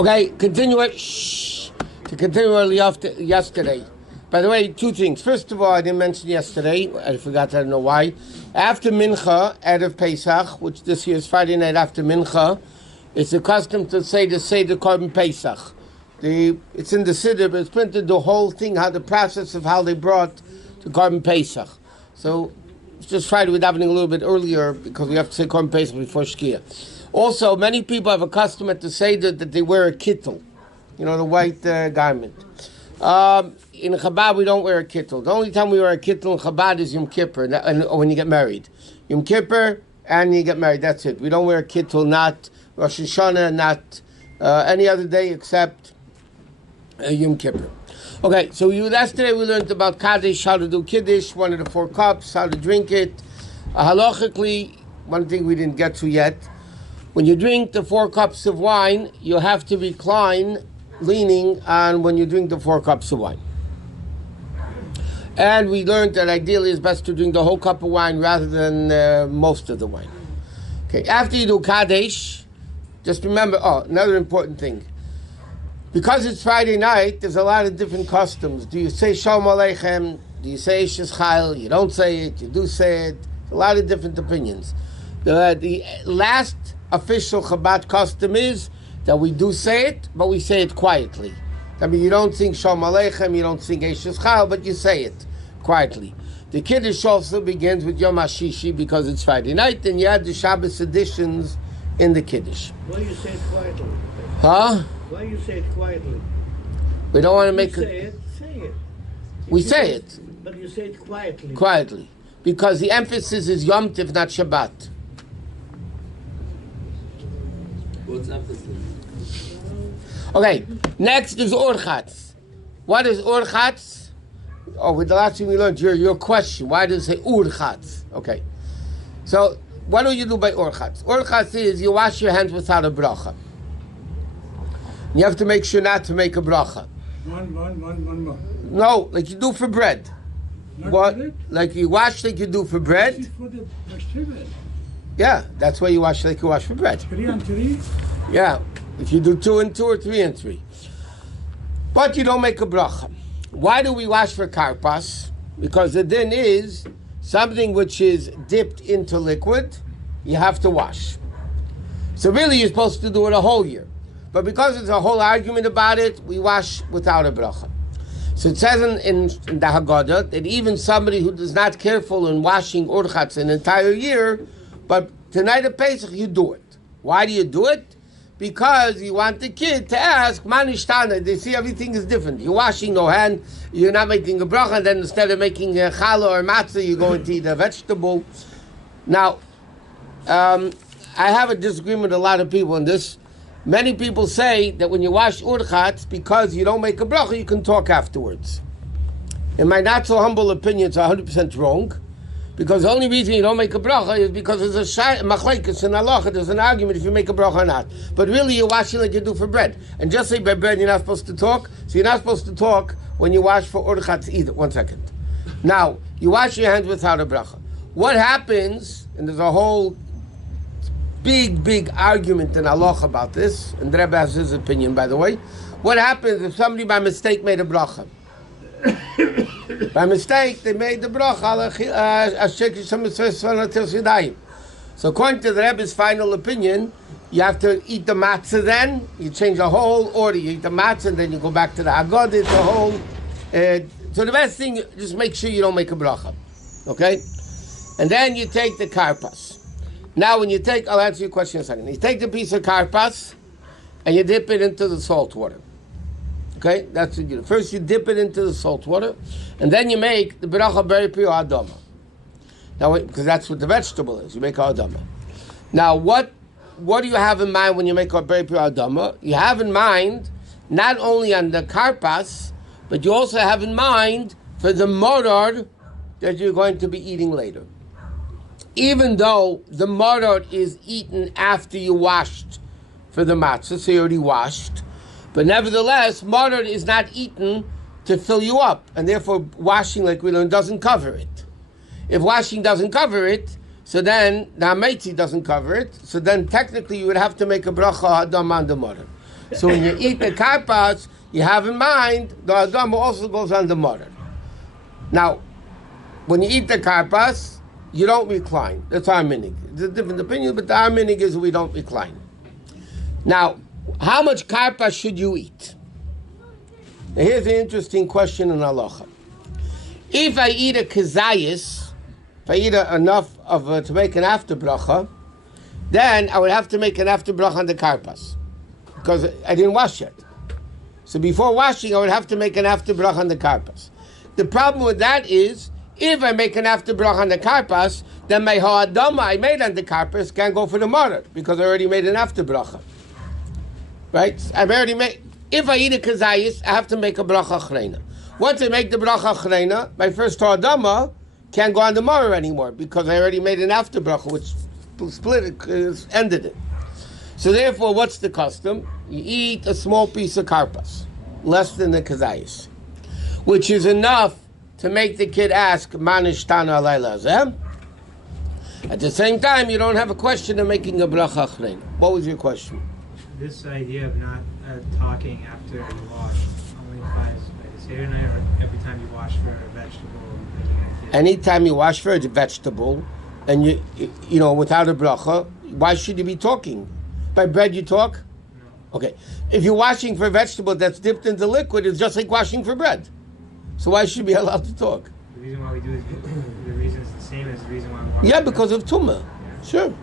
Okay, continue it. To continue early after yesterday. By the way, two things. First of all, I didn't mention yesterday. I forgot. I don't know why. After Mincha, out of Pesach, which this year is Friday night after Mincha, it's a custom to say the Korban Pesach. It's in the Siddur, but it's printed the whole thing, how the process of how they brought the Korban Pesach. So it's just Friday. We're davening a little bit earlier because we have to say Korban Pesach before Shkia. Also, many people have a custom at the Seder that they wear a kittel, the white garment. In Chabad, we don't wear a kittel. The only time we wear a kittel in Chabad is Yom Kippur, and when you get married. Yom Kippur, and you get married, that's it. We don't wear a kittel, not Rosh Hashanah, not any other day except Yom Kippur. Okay, so yesterday we learned about Kaddish, how to do Kiddush, one of the 4 cups, how to drink it. Halachically, one thing we didn't get to yet, when you drink the 4 cups of wine, you have to recline, leaning on when you drink the 4 cups of wine. And we learned that ideally it's best to drink the whole cup of wine rather than most of the wine. Okay, after you do Kaddish, just remember, another important thing. Because it's Friday night, there's a lot of different customs. Do you say Shalom Aleichem? Do you say Shechayil? You don't say it, you do say it. A lot of different opinions. The last official Chabad custom is that we do say it, but we say it quietly. I mean, you don't sing Shalom Aleichem, you don't sing Eish Chayil, but you say it quietly. The Kiddush also begins with Yom HaShishi because it's Friday night, and you add the Shabbos additions in the Kiddush. Why you say it quietly? Huh? Why you say it quietly? We don't want to make it. Say it. We say it. But you say it quietly. Quietly. Because the emphasis is Yom Tiv, not Shabbat. What's emphasis? Okay, next is Orchatz. What is Orchatz? With the last thing we learned, your question. Why does it say Orchatz? Okay. So, what do you do by Orchatz? Orchatz is you wash your hands without a bracha. You have to make sure not to make a bracha. One more. No, like you do for bread. What? Like you wash like you do for bread. For the vegetable. Yeah, that's why you wash like you wash for bread. 3 and 3? Yeah, if you do 2 and 2 or 3 and 3. But you don't make a bracha. Why do we wash for karpas? Because the din is something which is dipped into liquid, you have to wash. So really you're supposed to do it a whole year. But because there's a whole argument about it, we wash without a bracha. So it says in the Haggadah that even somebody who is not careful in washing Orchatz an entire year, but tonight at Pesach you do it. Why do you do it? Because you want the kid to ask, Manishtana, they see everything is different. You're washing no hand, you're not making a bracha, and then instead of making a challah or matzah, you're going to eat a vegetable. Now, I have a disagreement with a lot of people on this. Many people say that when you wash Orchatz, because you don't make a bracha, you can talk afterwards. In my not so humble opinion, it's 100% wrong. Because the only reason you don't make a bracha is because there's a machlekes in halacha, there's an argument if you make a bracha or not. But really you're washing like you do for bread. And just say by bread you're not supposed to talk, so you're not supposed to talk when you wash for Orchatz either. 1 second. Now, you wash your hands without a bracha. What happens, and there's a whole big argument in halacha about this, and the Rabbi has his opinion by the way. What happens if somebody by mistake made a bracha? By mistake, they made the bracha. So according to the Rebbe's final opinion, you have to eat the matzah then. You change the whole order. You eat the matzah and then you go back to the Haggadah. It's a whole... so the best thing, just make sure you don't make a bracha. Okay? And then you take the karpas. Now when you take... I'll answer your question in a second. You take the piece of karpas and you dip it into the salt water. Okay, that's what you do. First you dip it into the salt water, and then you make the beracha beri pri adama. Now, because that's what the vegetable is, you make adama. Now, what do you have in mind when you make a beri pri adama? You have in mind not only on the karpas, but you also have in mind for the moror that you're going to be eating later. Even though the moror is eaten after you washed for the matzah, so you already washed. But nevertheless, moror is not eaten to fill you up, and therefore washing, like we learned, doesn't cover it. If washing doesn't cover it, so then the hametzi doesn't cover it, so then technically you would have to make a bracha adam on the moror. So when you eat the karpas, you have in mind the Adam also goes on the mother. Now, when you eat the karpas, you don't recline. That's our minig. It's a different opinion, but our minig is we don't recline. Now, how much karpas should you eat? Now, here's an interesting question in halacha. If I eat a kazayis, if I eat enough of to make an after bracha, then I would have to make an after bracha on the karpas because I didn't wash yet. So before washing, I would have to make an after bracha on the karpas. The problem with that is, if I make an after bracha on the karpas, then my ha'adama I made on the karpas can't go for the mother because I already made an after bracha. Right? I've already made. If I eat a kazayis, I have to make a bracha achrena. Once I make the bracha achrena, my first ha'adama can't go on the mother anymore because I already made an after bracha, which split it, ended it. So therefore, what's the custom? You eat a small piece of karpas, less than the kazayis, which is enough to make the kid ask, Manishtana alayla zeh. At the same time, you don't have a question of making a bracha achrena. What was your question? This idea of not talking after you wash only applies by the Seder night or every time you wash for a vegetable? Anytime you wash for a vegetable, and you know, without a bracha, why should you be talking? By bread you talk? No. Okay. If you're washing for a vegetable that's dipped into liquid, it's just like washing for bread. So why should you be allowed to talk? The reason why we do it, the reason is the same as the reason why we wash. Yeah, because of tumah. Yeah. Sure.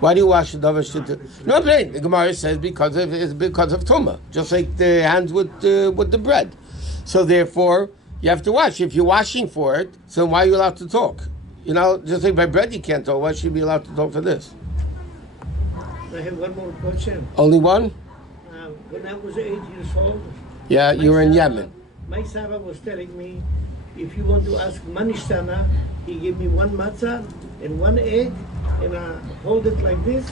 Why do you wash the davar shit? No, I'm saying the Gemara says because of tumah, just like the hands with the bread. So therefore, you have to wash. If you're washing for it, so why are you allowed to talk? You know, just like by bread you can't talk. Why should you be allowed to talk for this? I have one more question. Only one? When I was 8 years old, Yeah, you were in Yemen. My Saba was telling me, if you want to ask Manishtana, he gave me one matzah and one egg, and I hold it like this.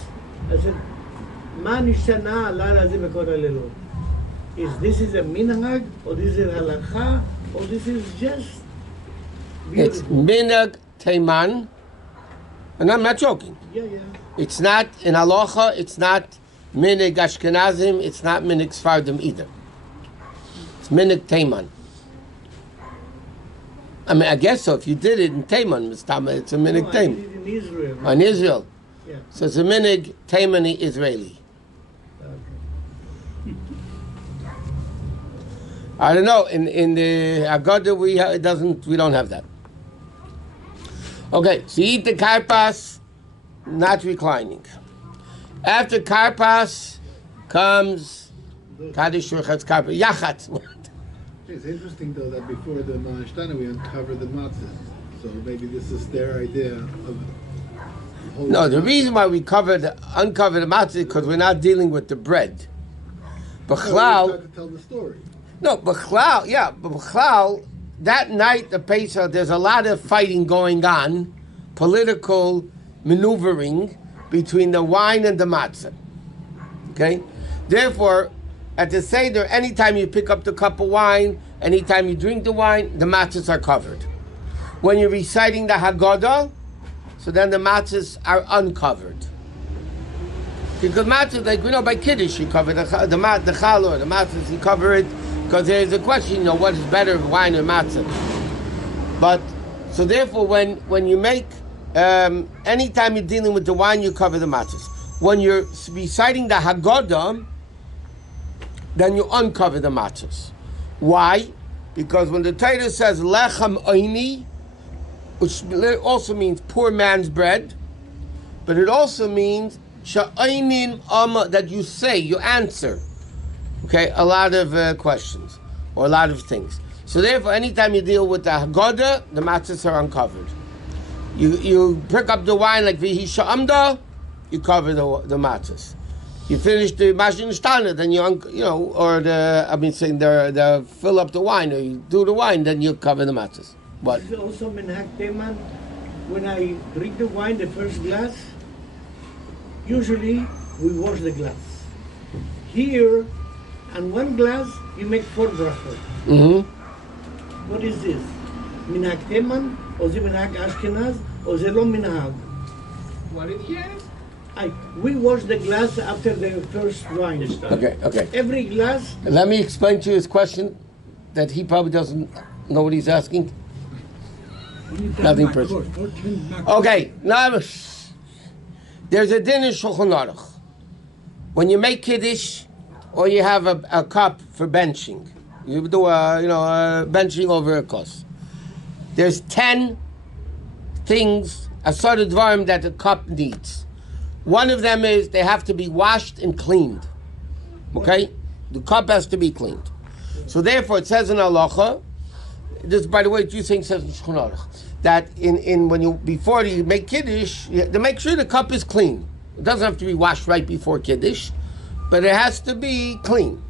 I said, Manishtana Allah Nazim Lelo. Is this a minhag, or this is halakha, or this is just It's beautiful? minhag teiman, and I'm not joking. Yeah, yeah. It's not in halacha. It's not minhag Ashkenazim. It's not minhag Sfardim either. It's minhag teiman. I mean, I guess so. If you did it in Teiman, it's a minhag No, I teiman. did it in Israel. In Israel, Yeah. so it's a minhag teimani Israeli. Okay. I don't know. In the Agada we don't have that. Okay, so you eat the karpas, not reclining. After karpas comes kaddish shurchatz karpas yachat. It's interesting though that before the Manishtana we uncover the matzah. So maybe this is their idea of. No, the reason why we uncover the matzah is because we're not dealing with the bread. B'chlal. To tell the story. No, b'chlal, yeah, but b'chlal, that night, the Pesach, there's a lot of fighting going on, political maneuvering between the wine and the matzah. Okay? Therefore, at the Seder, anytime you pick up the cup of wine, anytime you drink the wine, the matzahs are covered. When you're reciting the Haggadah, so then the matzahs are uncovered. Because matzahs, like we know by Kiddush, you cover the challah, the matzahs, you cover it, because there's a question, what is better, wine or matzah? But, so therefore, when you make, anytime you're dealing with the wine, you cover the matzahs. When you're reciting the Haggadah, then you uncover the matzahs. Why? Because when the Torah says, lechem oini, which also means poor man's bread, but it also means sha'oinin amma, that you say, you answer. Okay, a lot of questions, or a lot of things. So therefore, anytime you deal with the Haggadah, the matzahs are uncovered. You pick up the wine like Vihi Sha'amda, you cover the matzahs. You finish the Mashin Shtana, then the fill up the wine, or you do the wine, then you cover the matzahs. What? This is also minhag teman. When I drink the wine, the first glass, usually we wash the glass. Here, on one glass, you make 4 brachot. Mm-hmm. What is this? Minhag teman, or is it minhag Ashkenaz, or is it lo minhag? What did he ask? We wash the glass after the first wine. Okay. Every glass. Let me explain to you his question that he probably doesn't know what he's asking. Nothing personal. Okay, now there's a din in Shulchan Aruch. When you make kiddush, or you have a cup for benching, you do a benching over a kos. There's 10 things, a sort of dvarim that the cup needs. One of them is they have to be washed and cleaned. Okay, the cup has to be cleaned. So therefore, it says in halacha. This, by the way, what you saying says in Shulchan Aruch, that before you make kiddush, you have to make sure the cup is clean. It doesn't have to be washed right before kiddush, but it has to be clean.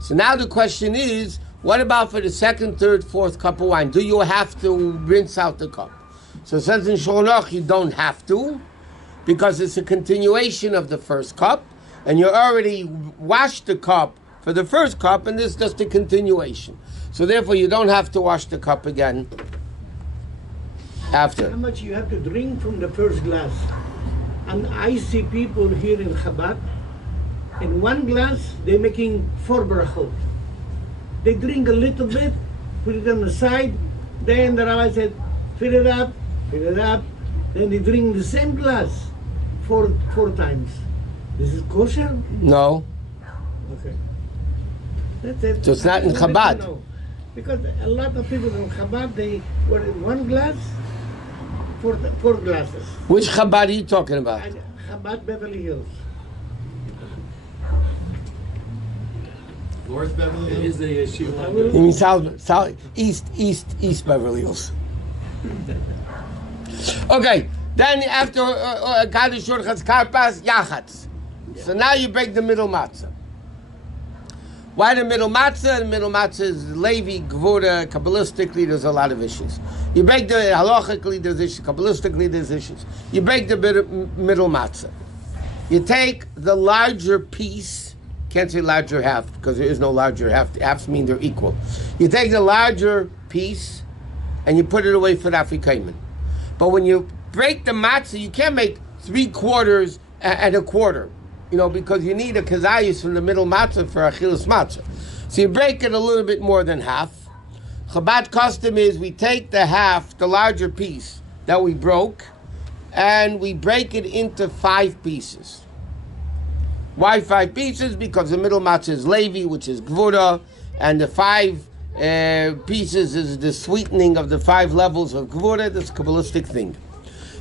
So now the question is, what about for the second, third, fourth cup of wine? Do you have to rinse out the cup? So it says in Shulchan Aruch you don't have to, because it's a continuation of the first cup, and you already washed the cup for the first cup, and this is just a continuation. So therefore, you don't have to wash the cup again after. How much you have to drink from the first glass? And I see people here in Chabad, in one glass, they're making 4 brachot. They drink a little bit, put it on the side, then the rabbi said, fill it up, then they drink the same glass four times. This is kosher? No. Okay. That's it. So it's not in I wanted to Chabad. know. Because a lot of people in Chabad, they were in one glass, four glasses. Which Chabad are you talking about? Chabad Beverly Hills. North Beverly It Hills. is the yeshiva. You mean south, east Beverly Hills. Okay, then after Kaddish Shorchas Karpas, Yachatz. So now you break the middle matzah. Why the middle matzah? The middle matzah is Levi, Gvura, Kabbalistically, there's a lot of issues. You break the halachically, there's issues. Kabbalistically, there's issues. You break the middle matzah. You take the larger piece, can't say larger half, because there is no larger half. Halves mean they're equal. You take the larger piece, and you put it away for the Afrikamen. But when you break the matzah, you can't make 3/4 and a quarter. Because you need a kazayus from the middle matzah for achilas matzah. So you break it a little bit more than half. Chabad custom is we take the half, the larger piece that we broke, and we break it into 5 pieces. Why 5 pieces? Because the middle matzah is Levi, which is Gvura, and the 5 pieces is the sweetening of the 5 levels of Gvura, this Kabbalistic thing.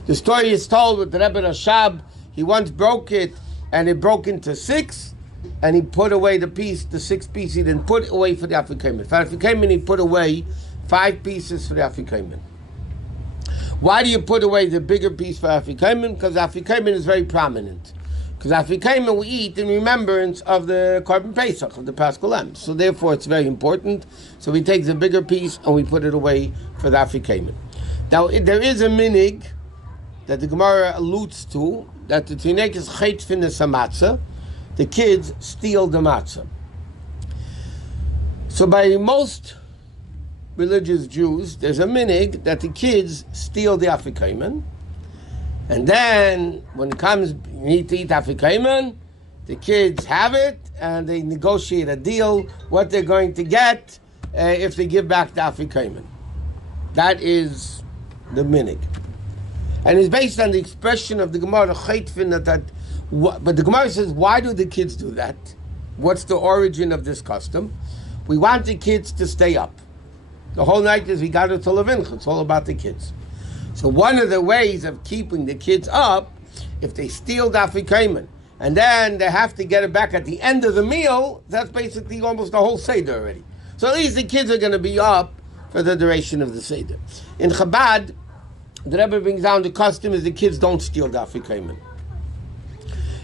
The story is told with the Rebbe Rashab. He once broke it, and it broke into 6, and he put away the 6th piece he didn't put away for the Afrikamen. For Afrikamen, he put away 5 pieces for the Afrikamen. Why do you put away the bigger piece for Afrikamen? Because Afrikamen is very prominent. Because Afrikamen we eat in remembrance of the Korban Pesach, of the Paschal Lamb. So therefore it's very important. So we take the bigger piece and we put it away for the Afrikamen. Now there is a minig that the Gemara alludes to, that the Tinek is chait finis matzah, the kids steal the matzah. So by most religious Jews, there's a minig that the kids steal the Afrikamen, and then when it comes, you need to eat Afrikamen, the kids have it, and they negotiate a deal, what they're going to get if they give back the Afrikamen. That is the minig. And it's based on the expression of the Gemara, but the Gemara says, why do the kids do that? What's the origin of this custom? We want the kids to stay up. The whole night is we got to Levincha. It's all about the kids. So one of the ways of keeping the kids up, if they steal the Afrikamen, and then they have to get it back at the end of the meal, that's basically almost the whole Seder already. So at least the kids are going to be up for the duration of the Seder. In Chabad, the Rebbe brings down the custom is the kids don't steal the Afrikamen.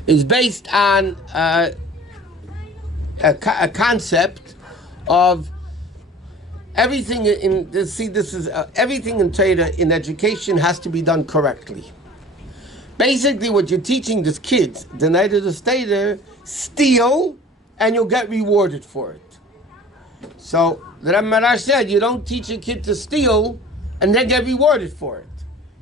It's based on a concept of everything in everything in Torah in education has to be done correctly. Basically, what you're teaching these kids the night of the Seder, steal, and you'll get rewarded for it. So the Rebbe Marash said you don't teach a kid to steal and then get rewarded for it.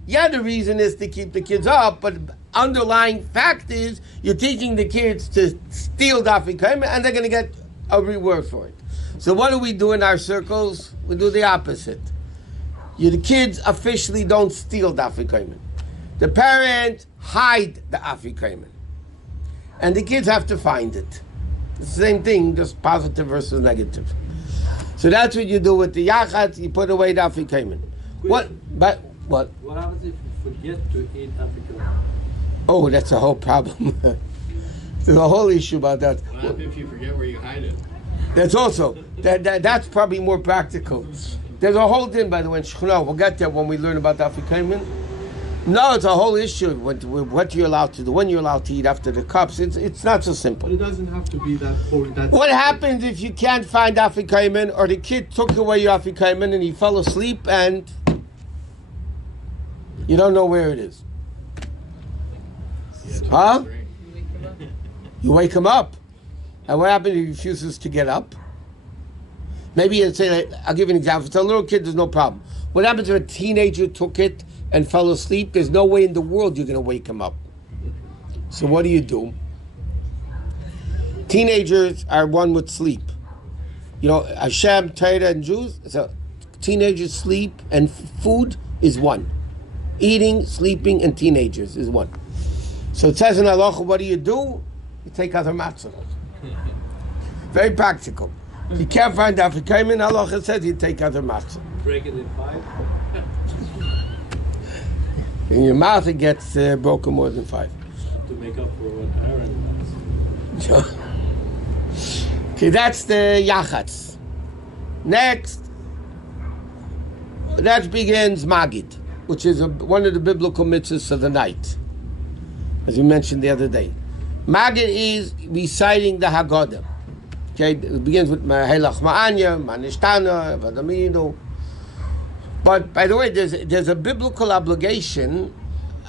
Yeah, the reason is to keep the kids up, but underlying fact is you're teaching the kids to steal the afikomen, and they're going to get a reward for it. So what do we do in our circles? We do the opposite. The kids officially don't steal the afikomen. The parents hide the afikomen, and the kids have to find it. It's the same thing, just positive versus negative. So that's what you do with the yachatz. You put away the afikomen. What? But what? What happens if you forget to eat afikomen? Oh, that's a whole problem. There's a whole issue about that. What happens if you forget where you hide it? That's also that's probably more practical. There's a whole thing, by the way, in Shechina. We'll get there when we learn about the afikomen. No, it's a whole issue with what you're allowed to do, when you're allowed to eat after the cups. It's not so simple. But it doesn't have to be that for that. What happens if you can't find afikomen, or the kid took away your afikomen and he fell asleep and you don't know where it is? Huh? You wake him up. And what happens if he refuses to get up? Maybe you'd say, I'll give you an example. If it's a little kid, there's no problem. What happens if a teenager took it and fell asleep? There's no way in the world you're going to wake him up. So what do? Teenagers are one with sleep. You know, Hashem, Torah, and Jews, so teenagers sleep and food is one. Eating, sleeping, and teenagers is one. So it says in Halacha, what do? You take other matzah. Very practical. If you can't find afikomen, Halacha says you take other matzah. Break it in 5. In your mouth it gets broken more than 5. To make up for what Aaron does. Okay, that's the yachatz. Next, that begins Magid, which is one of the biblical mitzvahs of the night, as we mentioned the other day. Magid is reciting the Haggadah. Okay, it begins with Ma'helach Ma'anya, Manishtana, Vadamino. But by the way, there's a biblical obligation.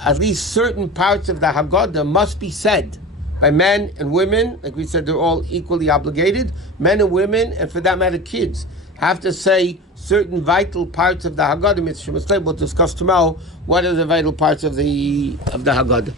At least certain parts of the Haggadah must be said by men and women. Like we said, they're all equally obligated. Men and women, and for that matter, kids, have to say certain vital parts of the Haggadah. We'll discuss tomorrow what are the vital parts of the Haggadah.